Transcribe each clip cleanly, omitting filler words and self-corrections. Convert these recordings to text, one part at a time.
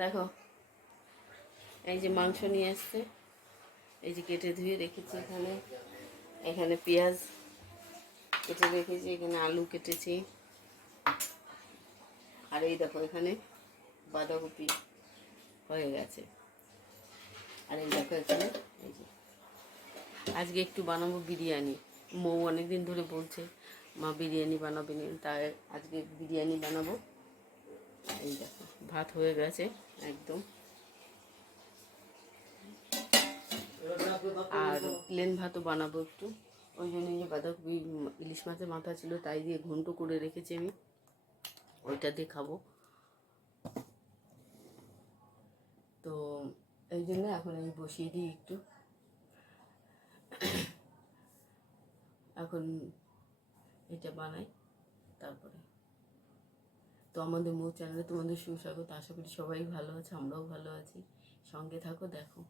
দেখো এই যে মাংস নিয়ে আসছে, এই যে কেটে ধুয়ে রেখেছি এখানে, এখানে পেঁয়াজ কেটে রেখেছি, এখানে আলু কেটেছি, আর এই দেখো এখানে বাঁধাকপি হয়ে গেছে, আর এই দেখো এখানে এই যে আজকে একটু বানাবো বিরিয়ানি। মৌ অনেকদিন ধরে বলছে মা বিরিয়ানি বানাবি নি, তাই আজকে বিরিয়ানি বানাবো। এই দেখো ভাত হয়ে গেছে একদম, আর প্লেন ভাতও বানাবো একটু। ওই জন্য যে বাঁধাকপি ইলিশ মাছের মাথা ছিল তাই দিয়ে ঘন্ট করে রেখেছি আমি, ওইটা দিয়ে খাবো। তো এই জন্য এখন আমি বসিয়ে দিই একটু, এখন এটা বানাই তারপরে। তো আমাদের মৌ চ্যানেলে তোমাদের সুস্বাগত, আশা করি সবাই ভালো আছে, আমরাও ভালো আছি। সঙ্গে থাকো, দেখো।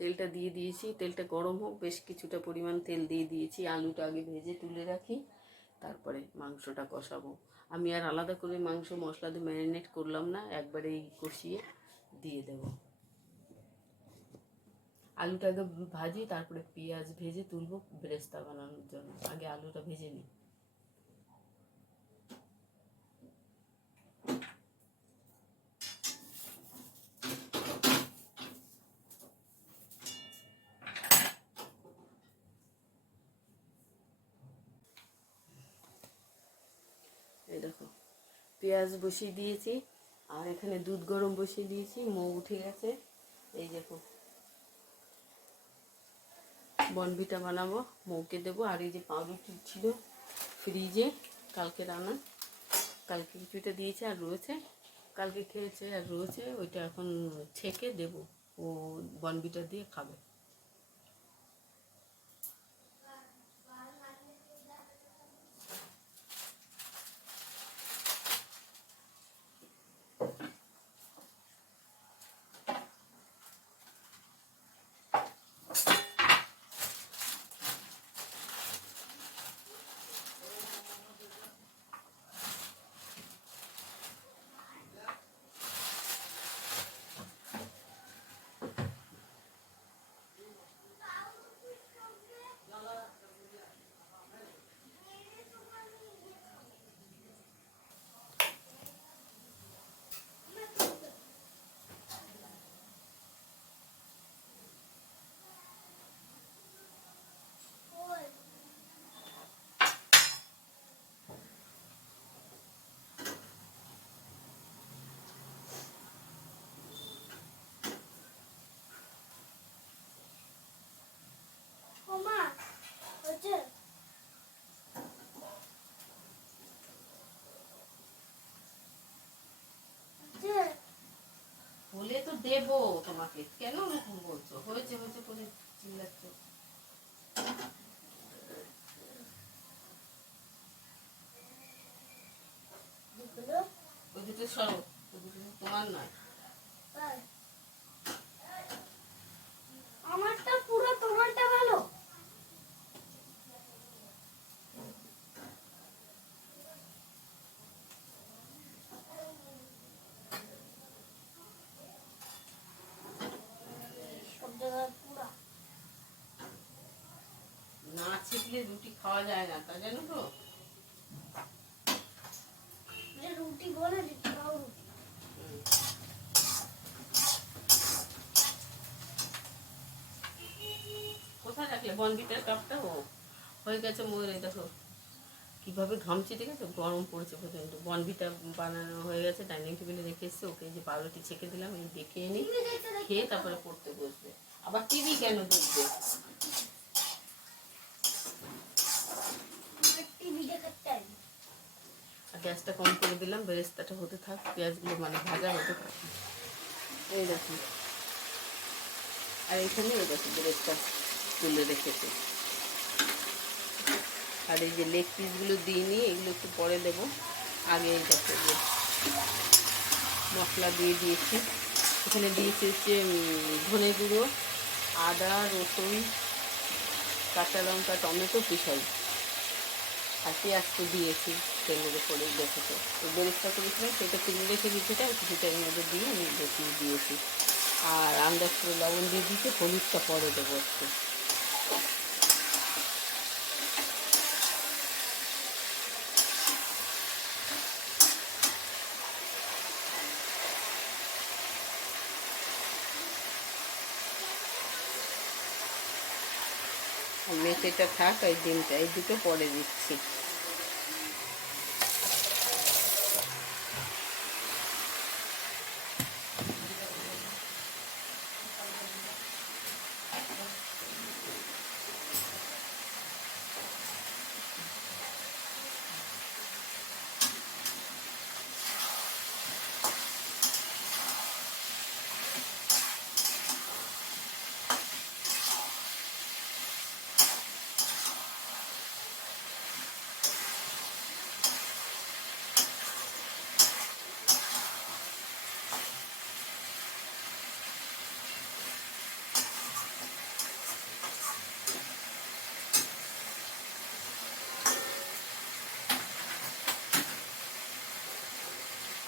তেলটা দিয়ে দিয়েছি, তেলটা গরম হোক, বেশ কিছুটা পরিমাণ তেল দিয়ে দিয়েছি। আলুটা আগে ভেজে তুলে রাখি, তারপরে মাংসটা কষাবো। আমি আর আলাদা করে মাংস মশলা দিয়ে ম্যারিনেট করলাম না, একবারেই কষিয়ে দিয়ে দেব। আলুটা আগে ভাজি, তারপরে পেঁয়াজ ভেজে তুলবো বেরেস্তা বানানোর জন্য, আগে আলুটা ভেজে নিই। এই দেখো পেঁয়াজ বসিয়ে দিয়েছি, আর এখানে দুধ গরম বসিয়ে দিয়েছি, মৌ উঠে গেছে। এই দেখো বনভিটা বানাবো, মৌকে দেবো। আর এই যে পাউরুটি ছিল ফ্রিজে কালকে রান্না, কালকে কিছুটা দিয়েছে আর রয়েছে, কালকে খেয়েছে আর রয়েছে, ওইটা এখন ছেঁকে দেবো, ও বনভিটা দিয়ে খাবে। বলে তো দেবো তোমাকে, কেন ওরকম বলছো? হয়েছে হয়েছে করে চিল্লাচ্ছ। ওই দুটো সরো, ওই দুটো তোমার নয়। আমারটা পুরো, তোমারটা ভালো। না ছেঁকলে রুটি খাওয়া যায় না, তা জানো তো? রুটি বলে দিতে পারো। কোথায় রাখলে বনবিটার কাপটা? ও হয়ে গেছে ময়ূর, দেখো কীভাবে ঘামছে, ঠিক আছে? গরম পড়েছে প্রচণ্ড। বনবিটা বানানো হয়ে গেছে, ডাইনিং টেবিলে রেখে এসছে। ওকে যে পাউরুটি ছেঁকে দিলাম, এই দেখে এনে খেয়ে তারপরে পড়তে বসবে। আবার টিভি কেন দেখবে? আর গ্যাসটা কম করে দিলাম, বেরেস্তাটা হতে থাক, পেঁয়াজগুলো মানে ভাজা হতে থাক। এই দেখুন আর এখানে এই দেখো ব্রেডটা তুলে রেখেছে। আর এই যে লেগ পিসগুলো দিইনি, এগুলো একটু পরে দেবো। আগে এই দেখো যে মশলা দিয়ে দিয়েছি। এখানে দিয়েছি হচ্ছে ধনে গুঁড়ো, আদা, রসুন, কাঁচা লঙ্কা, টমেটো কুচাই, আর পেঁয়াজ তো দিয়েছি তেলের উপরে দেখেছে। তো বেরেস্তা করেছিলাম সেটা তুলে রেখে দিয়েছিটা কিছুটা এর মধ্যে দিয়ে আমি বসিয়ে দিয়েছি। আর আন্দাজ করে লবণ দিয়ে দিয়েছি, হলুদটা পরে দেবো একটু। মেথিটা থাক, এই ডিমটা এই দুটো পরে দিচ্ছি।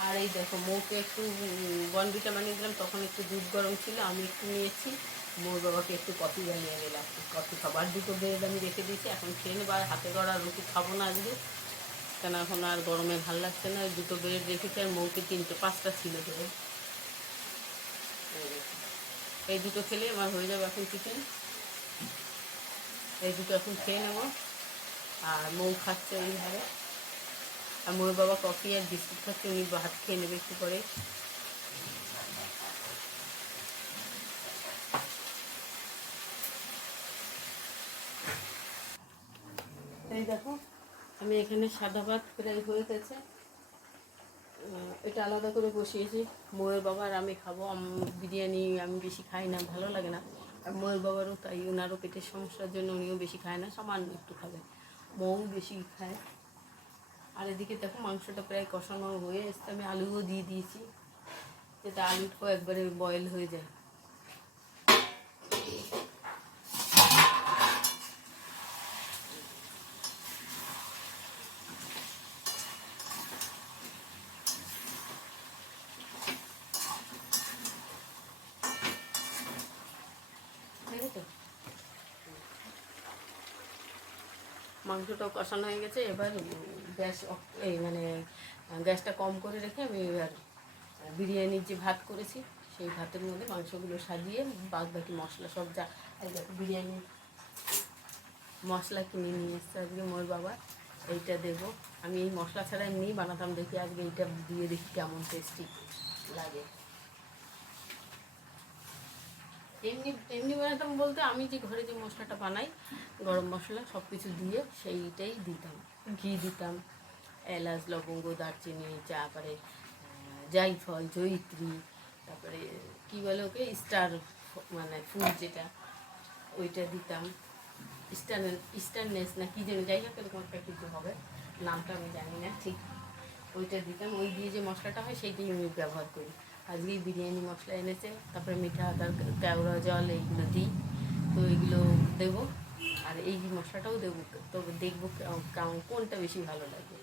আর এই দেখো মৌকে একটু বনবিটা বানিয়ে দিলাম, তখন একটু দুধ গরম ছিল, আমি একটু নিয়েছি, মোর বাবাকে একটু কফি বানিয়ে দিলাম। কফি খাবার দুটো ব্রেড আমি রেখে দিয়েছি, এখন খেয়ে নেবো। আর হাতে গড়া রুটি খাবো না আজকে, কেন এখন আর গরমে ভাল লাগছে না। ওই দুটো ব্রেড রেখেছি, আর মৌকে 5টা ছিল ব্রেড। এই দুটো খেলে আমার হয়ে যাবে এখন চিকেন। এই দুটো এখন খেয়ে নেবো। আর মৌ খাচ্ছে ওইভাবে, আর মোর বাবা কফি আর বিস্কুট খাচ্ছে, উনি ভাত খেয়ে নেবে একটু পরে। এই দেখো আমি এখানে সাদা ভাত প্রায় হয়ে গেছে, এটা আলাদা করে বসিয়েছি। ময়ের বাবা আর আমি খাবো। বিরিয়ানি আমি বেশি খাই না, ভালো লাগে না। আর ময়ের বাবারও তাই, ওনারও পেটের সমস্যার জন্য উনিও বেশি খায় না, সামান্য একটু খাবে। মৌ বেশি খায়। আর এদিকে দেখো মাংসটা প্রায় কষানো হয়ে এসছে, আমি আলুও দিয়ে দিয়েছি, যাতে আলুটাও একবারে বয়েল হয়ে যায়। ঠিক আছে, মাংসটাও কষানো হয়ে গেছে। এবার গ্যাস এই মানে গ্যাসটা কম করে রেখে আমি এবার বিরিয়ানির যে ভাত করেছি সেই ভাতের মধ্যে মাংসগুলো সাজিয়ে বাদ বাকি মশলা সব যা, এই দেখো বিরিয়ানির মশলা কিনে নিয়ে এসছে আজকে মোর বাবা, এইটা দেবো। আমি এই মশলা ছাড়া এমনিই বানাতাম, দেখি আজকে এইটা দিয়ে দেখি কেমন টেস্টি লাগে। এমনি এমনি বানাতাম বলতে আমি যে ঘরে যে মশলাটা বানাই, গরম মশলা সব কিছু দিয়ে সেইটাই দিতাম। ঘি দিতাম, এলাচ, লবঙ্গ, দারচিনি, তারপরে জায়ফল, জয়িত্রী, তারপরে কী বলে ওকে, স্টার মানে ফুল যেটা, ওইটা দিতাম। স্টারনেস না কী যেন, যাই হোক এরকম একটা কিছু হবে, নামটা আমি জানি না ঠিক। ওইটা দিতাম, ওই দিয়ে যে মশলাটা হয় সেইটাই আমি ব্যবহার করি। আজকে বিরিয়ানি মশলা এনেছে, তারপরে মিঠা আদার, কেওড়া জল, এইগুলো দিই। তো এইগুলো দেবো, আর এই মশলাটাও দেবো। তো দেখবো কোনটা বেশি ভালো লাগে।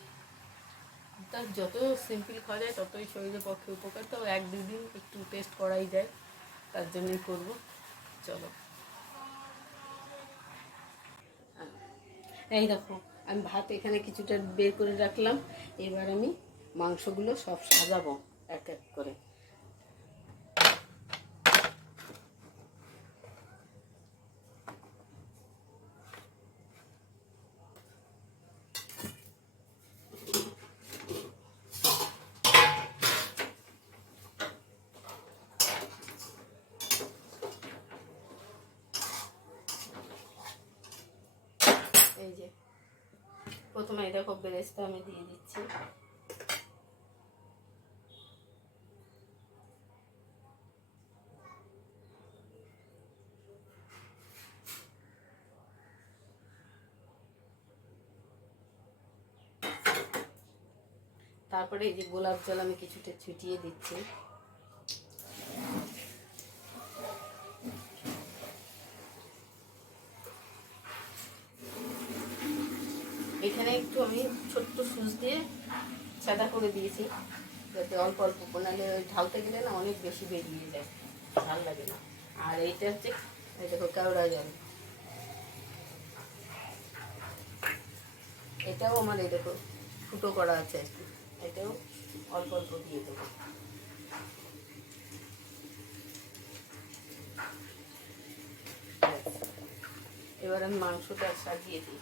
তার যত সিম্পল খাওয়া যায় ততই শরীরের পক্ষে উপকার। তো 1-2 দিন একটু টেস্ট করাই যায়, তার জন্যই করবো। চলো, এই দেখো আমি ভাত এখানে কিছুটা বের করে রাখলাম। এবার আমি মাংসগুলো সব সাজাবো এক এক করে। এই যে প্রথমে এটা খুব বেরেস্তা আমি দিয়ে দিচ্ছি। তারপরে এই যে গোলাপ জল আমি কিছুটা ছিটিয়ে দিচ্ছি। এখানে একটু আমি ছোট্ট সুচ দিয়ে সাদা করে দিয়েছি, যাতে অল্প অল্প, নাহলে ঢালতে গেলে না অনেক বেশি বেরিয়ে যায়, ভালো লাগে না। আর এইটা হচ্ছে এই দেখো কেওড়া জল, এটাও আমার এই দেখো ফুটো করা আছে আর কি, এটাও অল্প অল্প দিয়ে দেবো। এবার আমি মাংসটা সাজিয়ে দিই।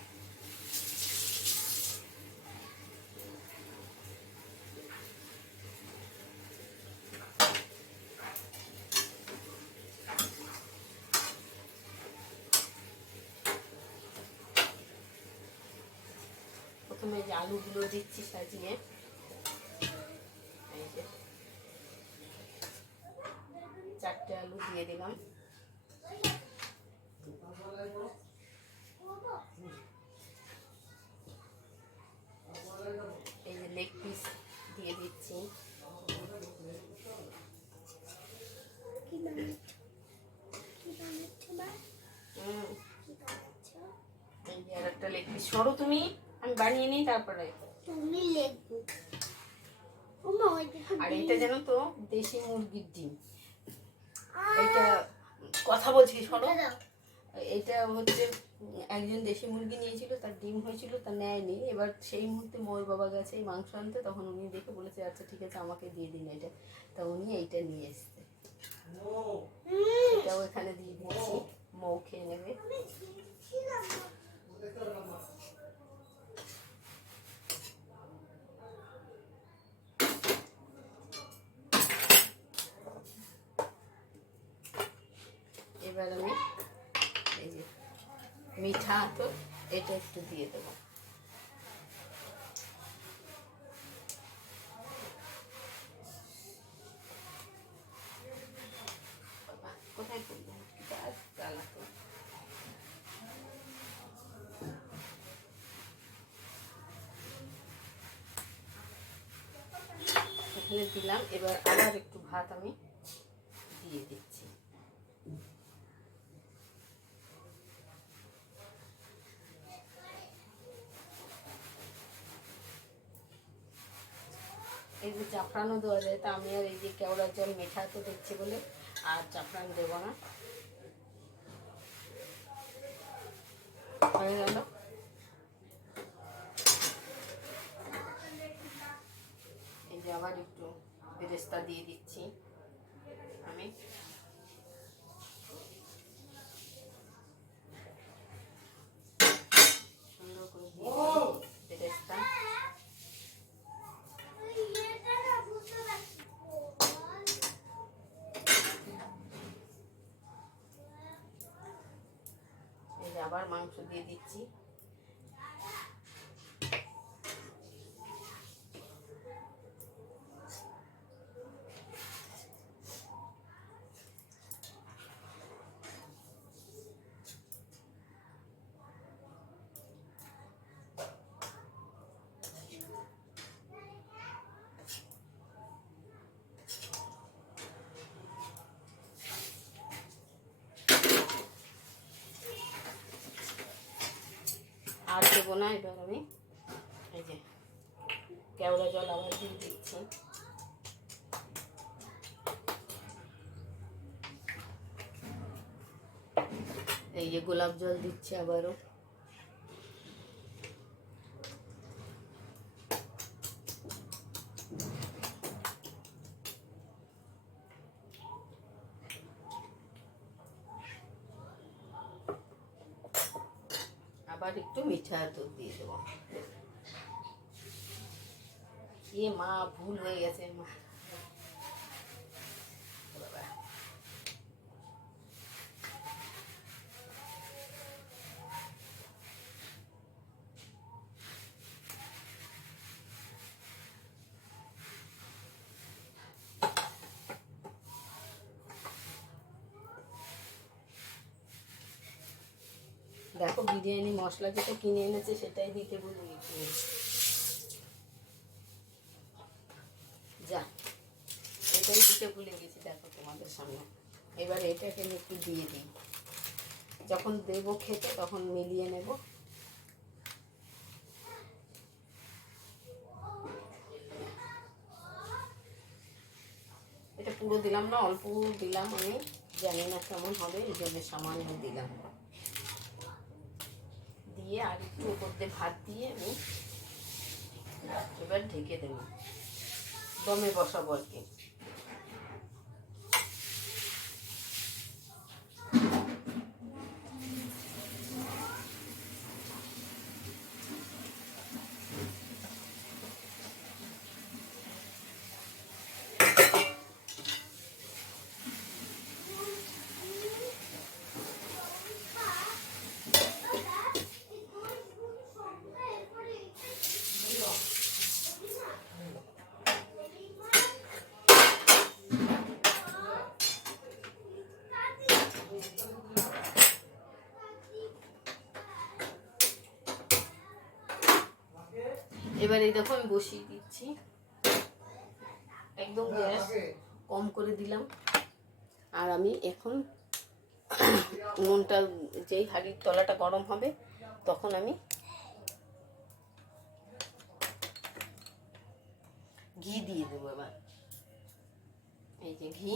প্রথমে যে আলুগুলো দিচ্ছি সাজিয়ে, এই যে 4টে আলু দিয়ে দিলাম। এই যে লেগ পিস দিয়ে দিচ্ছি। এই যে আর একটা লেগ পিস, সরো তুমি, আমি বানিয়ে নিই তারপরে। তুমি লেখো। আর এটা জানো তো দেশি মুরগির ডিম, এটা কথা বলছি সরো। এটা হচ্ছে একজন দেশি মুরগি নিয়েছিল, তার ডিম হয়েছিল, তা নেয়নি। এবার সেই মুহূর্তে মোর বাবা গেছে এই মাংস আনতে, তখন উনি দেখে বলেছে আচ্ছা ঠিক আছে আমাকে দিয়ে দিন এটা, তা উনি এইটা নিয়ে এসছে, এটাও এখানে দিয়ে দিচ্ছি, মৌ খেয়ে নেবে। এবার আমি এই যে মিঠা তো এটা একটু দিয়ে দেবো। কোথায় করবো জ্বালাতো, এখানে দিলাম। এবার আবার একটু ভাত আমি দিয়ে দিচ্ছি। এই যে জাফরানও দেওয়া যায়, তা আমি আর এই যে কেওড়ার জল মেঠা তো দিচ্ছি বলে আর জাফরান দেবো না। হয়ে গেল। এই যে আবার একটু বেরেস্তা দিয়ে দিচ্ছি আমি। সুন্দর করে দিয়ে বেরেস্তা। এই যে আবার মাংস দিয়ে দিচ্ছি। আর দেবো না, এবার আমি এই যে কেওড়া জল আবার দিয়ে দিচ্ছি। এই যে গোলাপ জল দিচ্ছি আবারও। আবার একটু মিঠা দুধ দিয়ে দেবো। মা ভুল হয়ে গেছে মা। দেখো বিরিয়ানি মশলা যেটা কিনে এনেছে সেটাই দিতে ভুলে গেছি। এটাই দিতে ভুলে গেছি, দেখো তোমাদের সামনে। এবার এটাকে একটু দিয়ে দিই, যখন দেবো খেতে তখন মিলিয়ে নেব। এটা পুরো দিলাম না, অল্প দিলাম, আমি জানি না কেমন হবে, এই জন্য সামান্য দিলাম। দিয়ে আর একটু উপর দিয়ে ভাত দিয়ে আমি এবার ঢেকে দেবো, দমে বসাবো আর কি। এবার এই দেখো আমি বসিয়ে দিচ্ছি, একদম গ্যাস কম করে দিলাম। আর আমি এখন নুনটা, যেই হাঁড়ির তলাটা গরম হবে তখন আমি ঘি দিয়ে দেবো। এবার এই যে ঘি,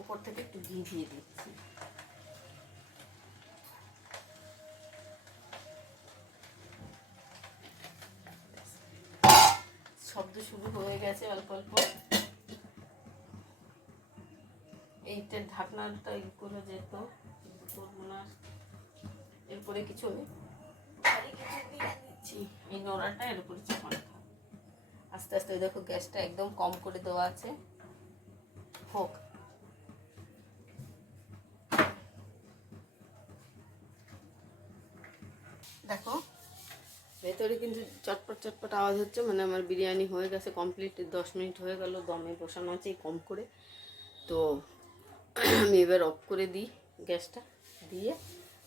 ওপর থেকে একটু ঘি দিয়ে দিচ্ছি। শব্দ শুরু হয়ে গেছে অল্প অল্প। এইটা ঢাকনাটা ই করে যেত, কিন্তু করবো না, এরপরে কিছু নেই, এই নোড়াটা এর উপরে চাপানো থাক। আস্তে আস্তে দেখো গ্যাসটা একদম কম করে দেওয়া আছে, হোক। দেখো ভেতরে কিন্তু চটপট চটপট আওয়াজ হচ্ছে, মানে আমার বিরিয়ানি হয়ে গেছে কমপ্লিট। 10 মিনিট হয়ে গেল, দমে বসানো আছে কম করে। তো আমি এবার অফ করে দিই গ্যাসটা, দিয়ে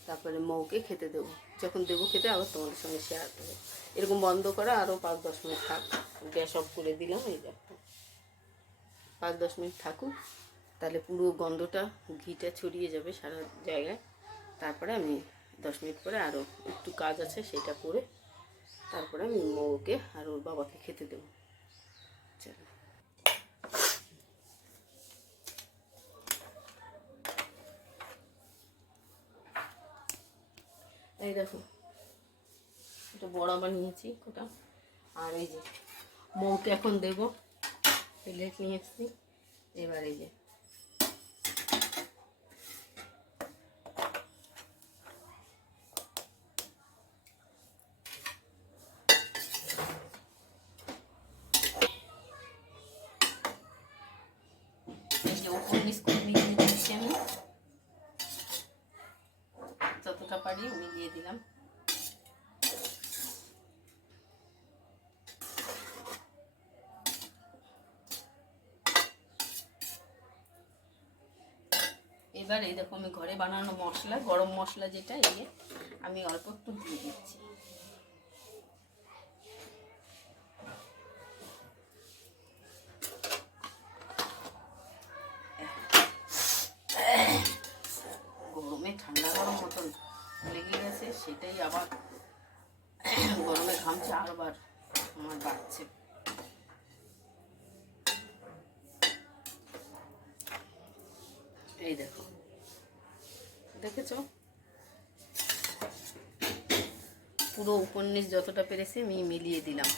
তারপরে মৌকে খেতে দেবো। যখন দেবো খেতে আবার তোমাদের সঙ্গে শেয়ার করবো। এরকম বন্ধ করা আরও 5-10 মিনিট থাক, গ্যাস অফ করে দিলাম। এই দেখো 5-10 মিনিট থাকুক, তাহলে পুরো গন্ধটা, ঘিটা ছড়িয়ে যাবে সারা জায়গায়। তারপরে আমি 10 মিনিট পরে আরও একটু কাজ আছে, সেটা করে তারপরে আমি মৌকে আর ওর বাবাকে খেতে দেবো। চলো, এই দেখো এটা বড়া বানিয়েছি কোটা। আর এই যে মৌকে এখন দেবো, প্লেট নিয়ে এসছি। এবার এই যে উপর নিচ করে মিলিয়ে দিচ্ছি আমি, যতটা পারি মিলিয়ে দিলাম। এবার এই দেখো আমি ঘরে বানানো মশলা, গরম মশলা যেটা, এই আমি অল্প একটু দিয়ে দিচ্ছি। গরমে ঠান্ডা গরম মতন লেগে গেছে, সেটাই আবার গরমে ঘামছে, আরবার আমার বাড়ছে। এই দেখো, দেখেছো পুরো উপর নিচ যতটা পেরেছি আমি মিলিয়ে দিলাম।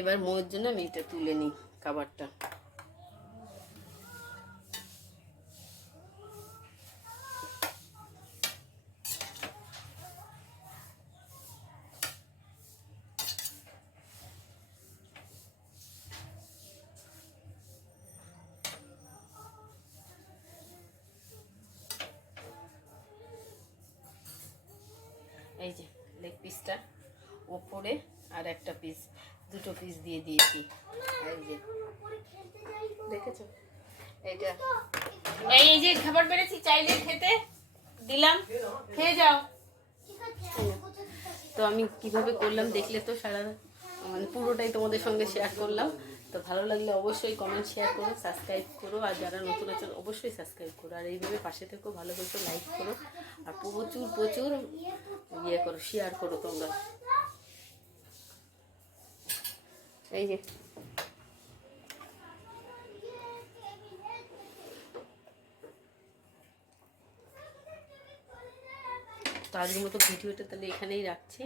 এবার মৌয়ের জন্য আমি এটা তুলে নিই খাবারটা। এই যে লেগ পিসটা ওপরে, আর একটা পিস, দুটো পিস দিয়ে দিয়েছি। এই যে দেখেছো, এইটা এই যে খাবার বেড়েছি, চাইলে খেতে দিলাম, খেয়ে যাও। ঠিক আছে আমি কোথায় দিতেছি তো আমি কিভাবে করলাম দেখলে তো, সারা মানে পুরোটাই তোমাদের সঙ্গে শেয়ার করলাম। তো ভালো লাগলে অবশ্যই কমেন্ট শেয়ার করো, সাবস্ক্রাইব করো, আর যারা নতুন আছো অবশ্যই সাবস্ক্রাইব করো, আর এইভাবে পাশে থেকো, ভালো করে লাইক করো, আর প্রচুর প্রচুর ইয়ে করো, শেয়ার করো তোমরা। এই যে তো আজকের মতো ভিডিওটা তাহলে এখানেই রাখছি।